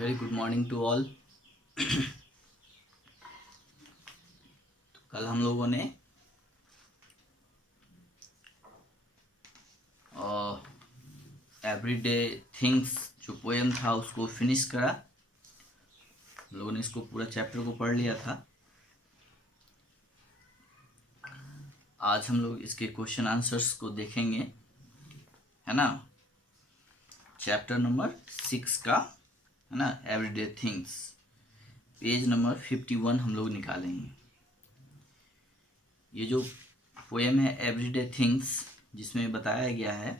Very good morning to all. कल हम लोगों ने एवरीडे थिंग्स जो पोएम था उसको फिनिश करा। हम लोगों ने इसको पूरा चैप्टर को पढ़ लिया था। आज हम लोग इसके क्वेश्चन आंसर्स को देखेंगे, है ना। चैप्टर नंबर 6 का, है ना, एवरीडे थिंग्स, पेज नंबर 51 हम लोग निकालेंगे। ये जो पोएम है एवरीडे थिंग्स, जिसमें बताया गया है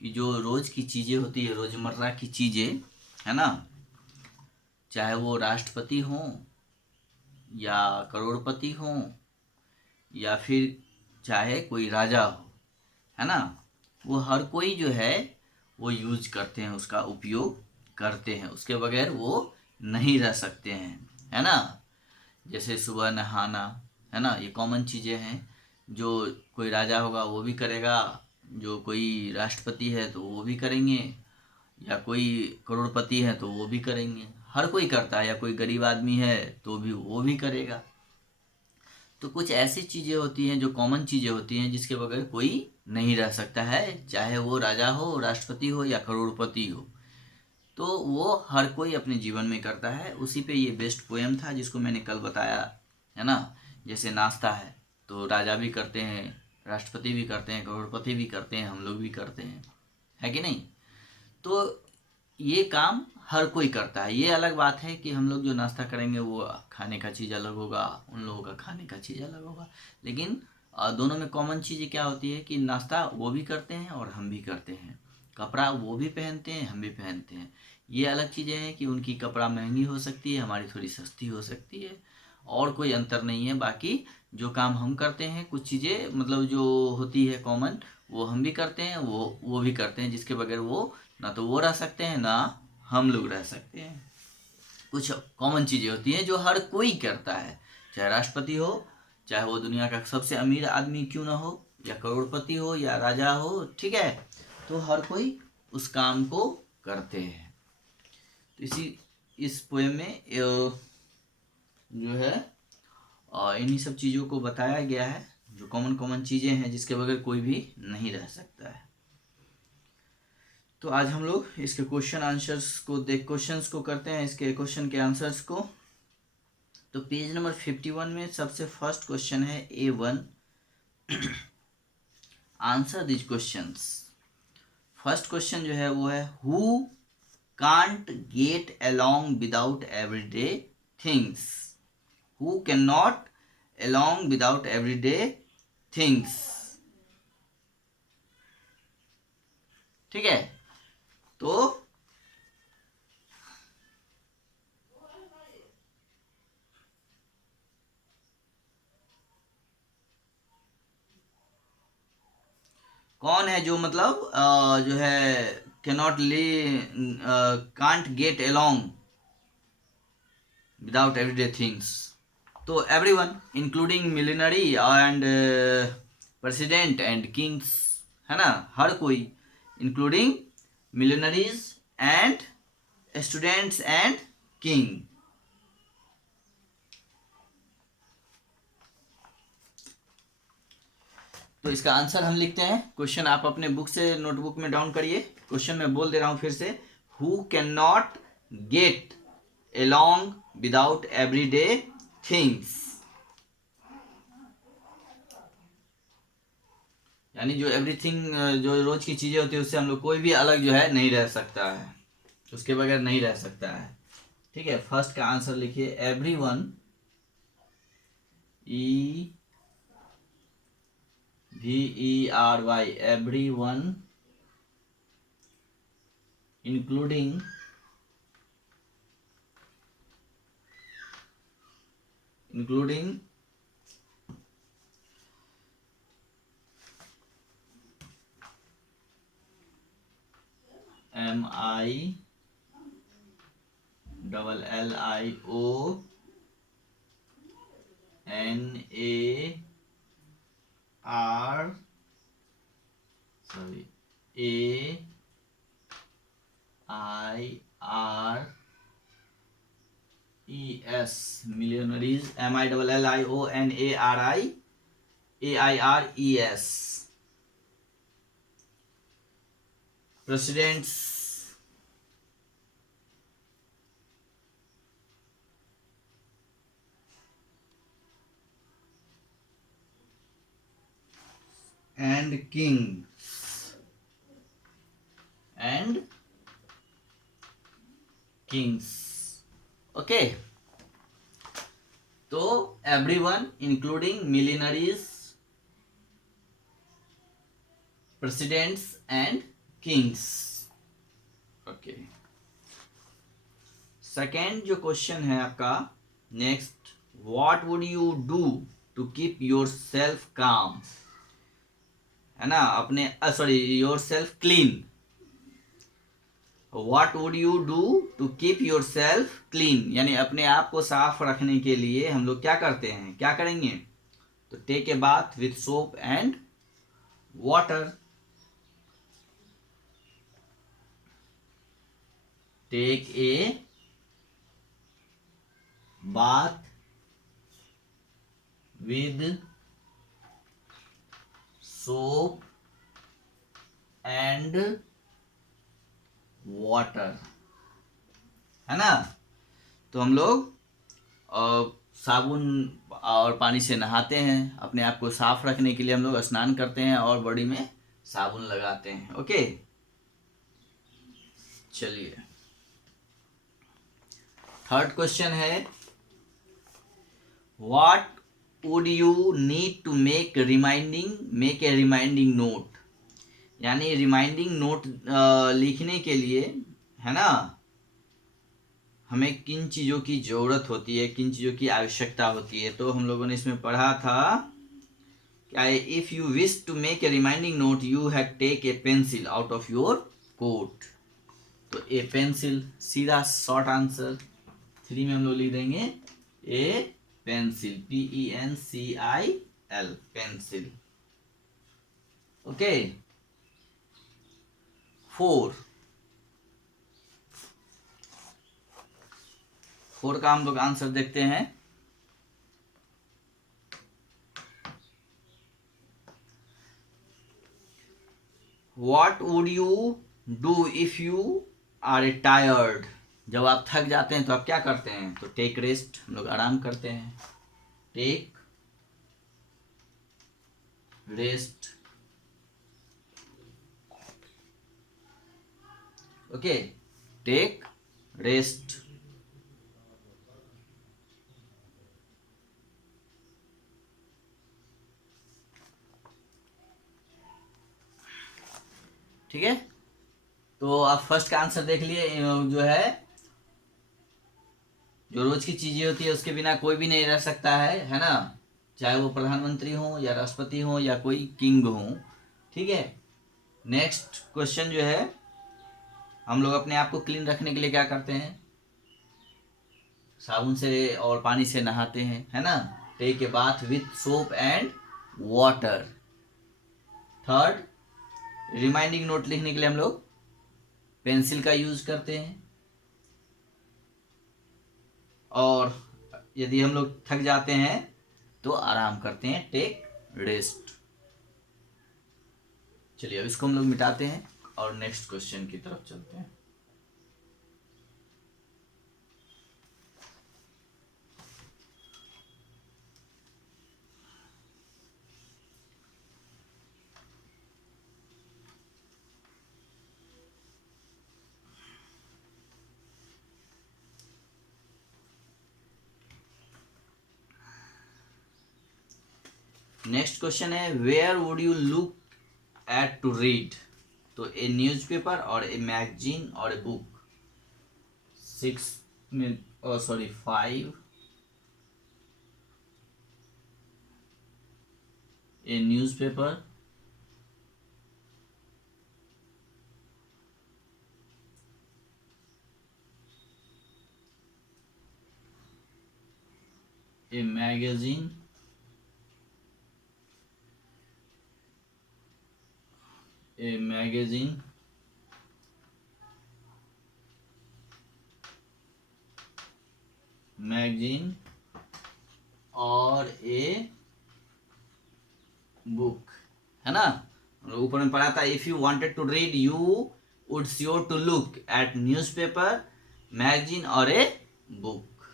कि जो रोज़ की चीज़ें होती है, रोज़मर्रा की चीज़ें, है ना, चाहे वो राष्ट्रपति हों या करोड़पति हों या फिर चाहे कोई राजा हो, है ना, वो हर कोई जो है वो यूज करते हैं, उसका उपयोग करते हैं, उसके बगैर वो नहीं रह सकते हैं, है ना। जैसे सुबह नहाना, है ना, ये कॉमन चीज़ें हैं। जो कोई राजा होगा वो भी करेगा, जो कोई राष्ट्रपति है तो वो भी करेंगे, या कोई करोड़पति है तो वो भी करेंगे, हर कोई करता है। या कोई गरीब आदमी है तो भी वो भी करेगा। तो कुछ ऐसी चीज़ें होती हैं जो कॉमन चीज़ें होती हैं जिसके बगैर कोई नहीं रह सकता है, चाहे वो राजा हो, राष्ट्रपति हो या करोड़पति हो। तो वो हर कोई अपने जीवन में करता है। उसी पे ये बेस्ट पोएम था जिसको मैंने कल बताया, है ना। जैसे नाश्ता है तो राजा भी करते हैं, राष्ट्रपति भी करते हैं, करोड़पति भी करते हैं, हम लोग भी करते हैं, है कि नहीं। तो ये काम हर कोई करता है। ये अलग बात है कि हम लोग जो नाश्ता करेंगे वो खाने का चीज़ अलग होगा, उन लोगों का खाने का चीज़ अलग होगा। लेकिन दोनों में कॉमन चीज़ क्या होती है कि नाश्ता वो भी करते हैं और हम भी करते हैं, कपड़ा वो भी पहनते हैं, हम भी पहनते हैं। ये अलग चीज़ें हैं कि उनकी कपड़ा महंगी हो सकती है, हमारी थोड़ी सस्ती हो सकती है, और कोई अंतर नहीं है। बाकी जो काम हम करते हैं, कुछ चीज़ें मतलब जो होती है कॉमन, वो हम भी करते हैं, वो भी करते हैं, जिसके बगैर वो ना तो वो रह सकते हैं ना हम लोग रह सकते हैं। कुछ कॉमन चीज़ें होती हैं जो हर कोई करता है, चाहे राष्ट्रपति हो, चाहे वो दुनिया का सबसे अमीर आदमी क्यों ना हो, या करोड़पति हो या राजा हो, ठीक है। तो हर कोई उस काम को करते हैं। तो इस पोएम में जो है इन्हीं सब चीज़ों को बताया गया है, जो कॉमन कॉमन चीज़ें हैं जिसके बगैर कोई भी नहीं रह सकता है। तो आज हम लोग इसके क्वेश्चंस को करते हैं, इसके क्वेश्चन के आंसर्स को। तो पेज नंबर 51 में सबसे फर्स्ट क्वेश्चन है A1, answer this questions. First question जो है वो है, who can't get along without everyday things. Who can not along without everyday things, ठीक है। तो कौन है जो मतलब जो है कैनॉट ले can't get along without everyday things. तो everyone including millionaire and president and kings, है ना, हर कोई including millionaires and students and king. तो इसका आंसर हम लिखते हैं। क्वेश्चन आप अपने बुक से नोटबुक में डाउन करिए। क्वेश्चन मैं बोल दे रहा हूं फिर से, who can not gate along without everyday things, यानी जो एवरीथिंग, जो रोज की चीजें होती है उससे हम लोग कोई भी अलग जो है नहीं रह सकता है, उसके बगैर नहीं रह सकता है, ठीक है। फर्स्ट का आंसर लिखिए, everyone, EVERY, everyone including MILLIONAR, sorry, AIR MES millionaires, MILLIONARIAIRES, presidents and kings. Okay, तो everyone including millionaires, presidents and kings. Okay, second जो क्वेश्चन है आपका next, what would you do to keep yourself calm, है ना, अपने sorry yourself clean. What would you do to keep yourself clean, यानी अपने आप को साफ रखने के लिए हम लोग क्या करते हैं, क्या करेंगे, तो take a bath with soap and water. Take a bath with soap and water, है ना. तो हम लोग साबुन और पानी से नहाते हैं, अपने आप को साफ रखने के लिए हम लोग स्नान करते हैं और बॉडी में साबुन लगाते हैं. ओके, चलिए थर्ड क्वेश्चन है, what would you need to make a reminding note, यानी रिमाइंडिंग नोट लिखने के लिए, है ना, हमें किन चीज़ों की ज़रूरत होती है, किन चीज़ों की आवश्यकता होती है. तो हम लोगों ने इसमें पढ़ा था क्या, if you wish to make a reminding note you have take a pencil out of your coat. तो ए पेंसिल, सीधा शॉर्ट आंसर 3 में हम लोग लिख देंगे a pencil, PENCIL, pencil. Okay, 4 का हम लोग आंसर देखते हैं. What would you do if you are tired, जब आप थक जाते हैं तो आप क्या करते हैं, तो टेक रेस्ट, हम लोग आराम करते हैं. Take rest. Okay, take rest. ठीक है, तो आप फर्स्ट का आंसर देख लिए, जो है जो रोज की चीजें होती है उसके बिना कोई भी नहीं रह सकता है ना, चाहे वो प्रधानमंत्री हो या राष्ट्रपति हो या कोई किंग हो. ठीक है, नेक्स्ट क्वेश्चन जो है, हम लोग अपने आप को क्लीन रखने के लिए क्या करते हैं, साबुन से और पानी से नहाते हैं, है ना. Take a bath with soap and water. Third, reminding note लिखने के लिए हम लोग पेंसिल का यूज करते हैं, और यदि हम लोग थक जाते हैं तो आराम करते हैं, टेक रेस्ट. चलिए अब इसको हम लोग मिटाते हैं और नेक्स्ट क्वेश्चन की तरफ चलते हैं. नेक्स्ट क्वेश्चन है, where would you look at to read, तो ए न्यूज़पेपर और ए मैगजीन और ए बुक. 6 में, sorry 5, a newspaper, a magazine, magazine और ए बुक, है ना। ऊपर में पढ़ा था, if you wanted to read you would sure to look at newspaper, magazine और ए बुक।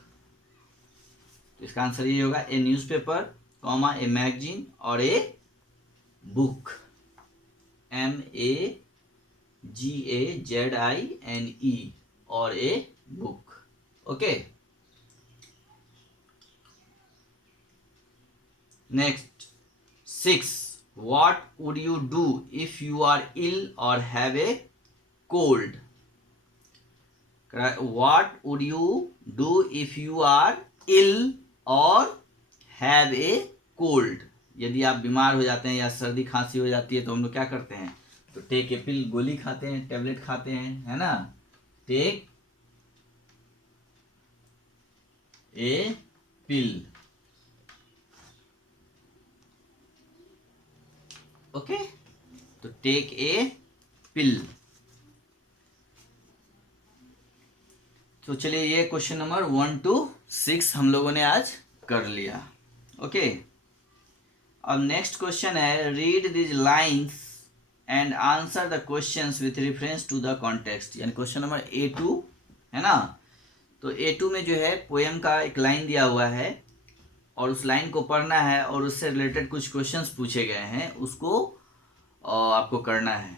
तो इसका आंसर ये होगा, a newspaper comma a magazine और ए बुक, MAGAZINE और a book. Okay, next 6, what would you do if you are ill or have a cold? What would you do if you are ill or have a cold? यदि आप बीमार हो जाते हैं या सर्दी खांसी हो जाती है तो हम लोग क्या करते हैं? तो टेक ए पिल, गोली खाते हैं, टेबलेट खाते हैं, है ना। Take a pill. ओके, तो टेक ए पिल। तो चलिए, ये क्वेश्चन नंबर 1 to 6 हम लोगों ने आज कर लिया। ओके, अब नेक्स्ट क्वेश्चन है, read this lines and answer the questions with reference to the context. यानी क्वेश्चन नंबर A2 है ना। तो A2 में जो है पोएम का एक लाइन दिया हुआ है और उस लाइन को पढ़ना है और उससे रिलेटेड कुछ क्वेश्चंस पूछे गए हैं, उसको आपको करना है।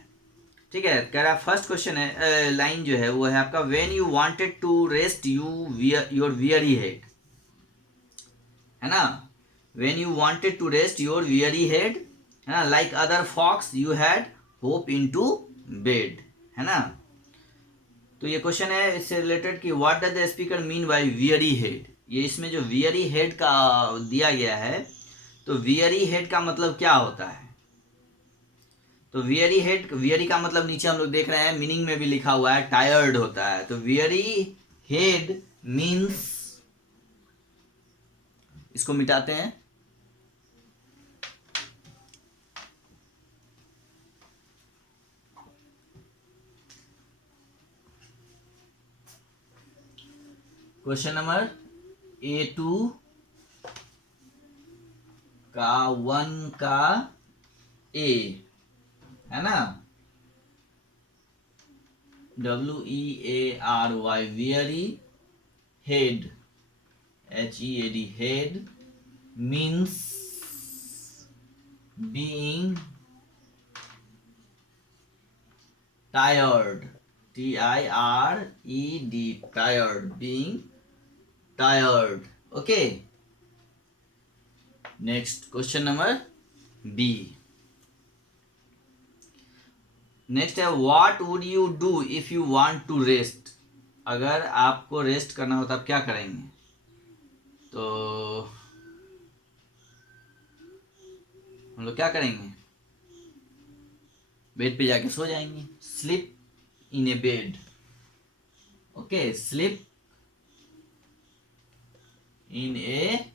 ठीक है, कह रहा फर्स्ट क्वेश्चन है, लाइन जो है वो है आपका, when you wanted to rest your weary head, है ना। When you wanted to rest your weary head, है ना, like other folks you had hope into bed, है ना। तो ये क्वेश्चन है इससे रिलेटेड कि what does the speaker mean by weary head. ये इसमें जो वियरी हेड का दिया गया है, तो वियरी हेड का मतलब क्या होता है? तो वियरी हेड, वियरी का मतलब नीचे हम लोग देख रहे हैं, मीनिंग में भी लिखा हुआ है, टायर्ड होता है। तो वियरी हेड मीन्स, इसको मिटाते हैं, क्वेश्चन नंबर A2 का 1 का A, है ना, WEARY, weary head, HEAD, head means being tired, TIRED, tired, being tired. Okay, next question number B. Next है, what would you do if you want to rest. अगर आपको rest करना हो तो आप क्या करेंगे? तो हम लोग क्या करेंगे? बेड पे जाके सो जाएंगे, sleep in a bed. Okay, sleep in a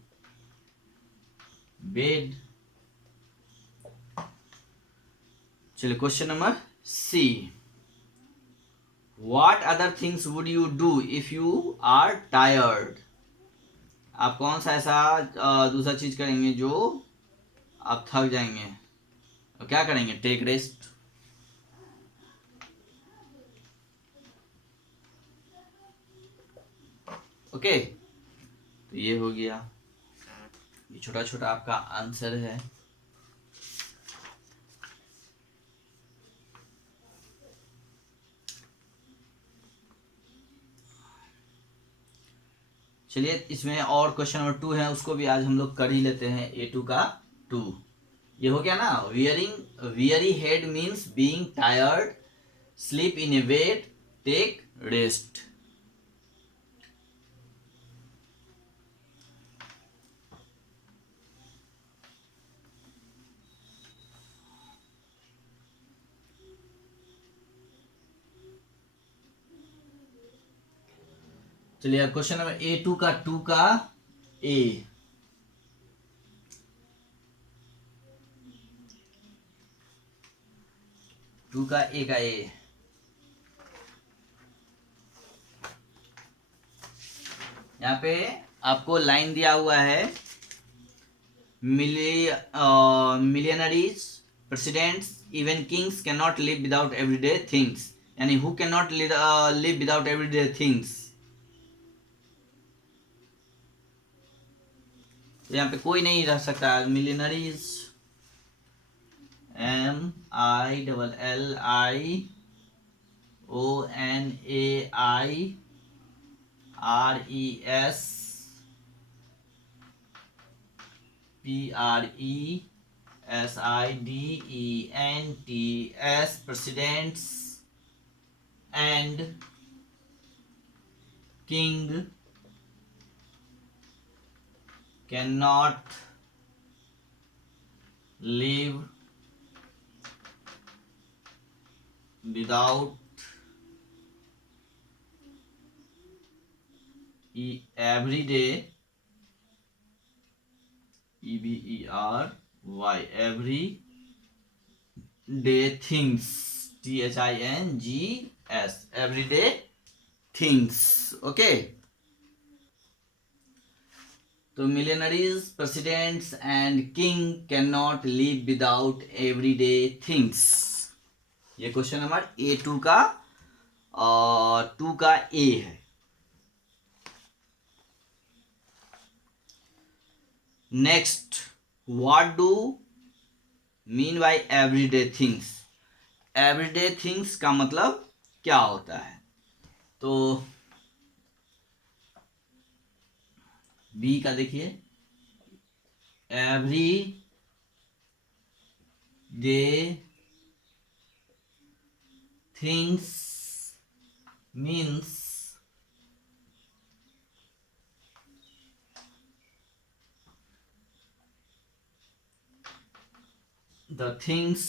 bed. चलिए, question number C. What other things would you do if you are tired? आप कौन सा ऐसा दूसरा चीज करेंगे जो आप थक जाएंगे? तो क्या करेंगे? Take rest. ओके, तो ये हो गया, ये छोटा छोटा आपका आंसर है। चलिए, इसमें और क्वेश्चन नंबर 2 है, उसको भी आज हम लोग कर ही लेते हैं। A2 का 2 ये हो गया ना। Weary head means being tired, sleep in a bed, take rest. चलिए, अब क्वेश्चन नंबर A2 का 2 का A, टू का A का A, यहाँ पे आपको लाइन दिया हुआ है, millionaires, presidents, even kings can not live without everyday things, यानी who can not live without everyday things. तो यहाँ पे कोई नहीं रह सकता। मिलियनरीज, MILLIONAIRES PRESIDENTS, presidents and king cannot live without everyday, EVERY, everyday things, THINGS, everyday things. Okay. तो millionaires, presidents and king can not live without everyday things. ये question number A2 का और 2 का A है। Next, what do mean by everyday things. Everyday things का मतलब क्या होता है? तो बी का देखिए, every day things means the things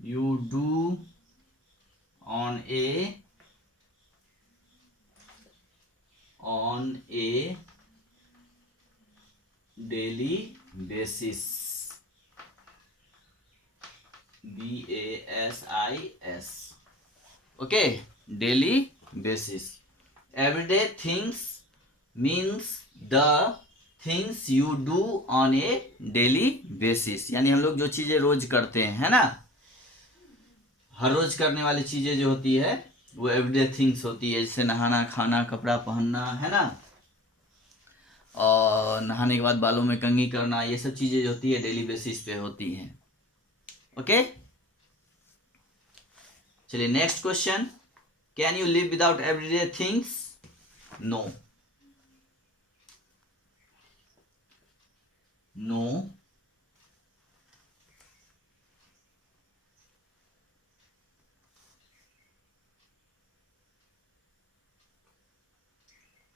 you do on a daily basis, BASIS, okay, daily basis. Everyday things means the things you do on a daily basis, यानी हम लोग जो चीजें रोज करते हैं, है ना, हर रोज करने वाली चीजें जो होती है वो एवरीडे थिंग्स होती है। जैसे नहाना, खाना, कपड़ा पहनना, है ना, और नहाने के बाद बालों में कंघी करना, ये सब चीजें जो होती है डेली बेसिस पे होती हैं। ओके, चलिए next question, can you live without everyday things? No, no,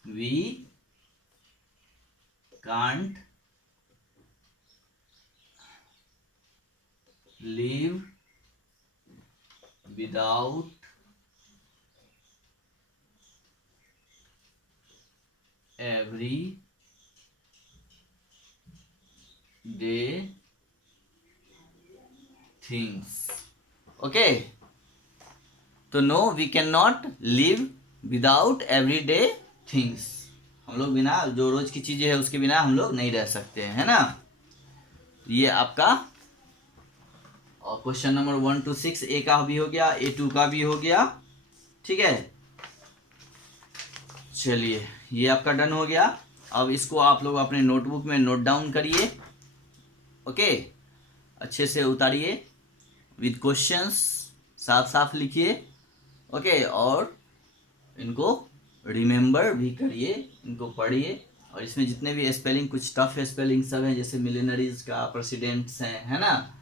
we can't live without every day things. Okay, तो no, we can not live without everyday things. हम लोग बिना जो रोज की चीजें है उसके बिना हम लोग नहीं रह सकते हैं, है ना। ये आपका क्वेश्चन नंबर 1 to 6 A का भी हो गया, A2 का भी हो गया, ठीक है। चलिए, ये आपका डन हो गया। अब इसको आप लोग अपने नोटबुक में नोट डाउन करिए, ओके, अच्छे से उतारिए विद क्वेश्चंस, साफ साफ लिखिए, ओके, और इनको रिमेंबर भी करिए, इनको पढ़िए। और इसमें जितने भी स्पेलिंग, कुछ टफ स्पेलिंग सब हैं, जैसे मिलियनरीज का, प्रेसिडेंट्स हैं, है ना,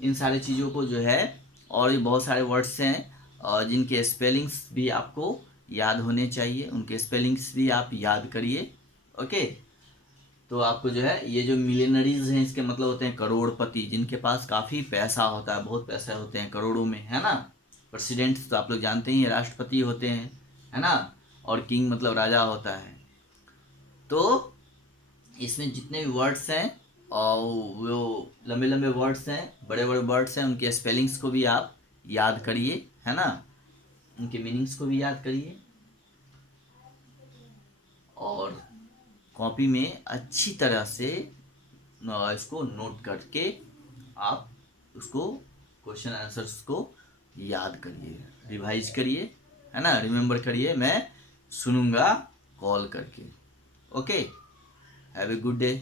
इन सारी चीज़ों को जो है, और भी बहुत सारे वर्ड्स हैं और जिनके स्पेलिंग्स भी आपको याद होने चाहिए, उनके स्पेलिंग्स भी आप याद करिए, ओके। तो आपको जो है, ये जो मिलियनरीज हैं इसके मतलब होते हैं करोड़पति, जिनके पास काफ़ी पैसा होता है, बहुत पैसे होते हैं, करोड़ों में, है ना। प्रेसिडेंट्स तो आप लोग जानते ही हैं, राष्ट्रपति होते हैं, है ना, और किंग मतलब राजा होता है। तो इसमें जितने भी वर्ड्स हैं और वो लंबे लंबे वर्ड्स हैं, बड़े बड़े वर्ड्स हैं, उनके स्पेलिंग्स को भी आप याद करिए, है ना। उनके मीनिंग्स को भी याद करिए और कॉपी में अच्छी तरह से इसको नोट करके आप उसको क्वेश्चन आंसर्स को याद करिए, रिवाइज करिए, है ना, रिमेम्बर करिए। मैं सुनूंगा कॉल करके। Okay, have a good day.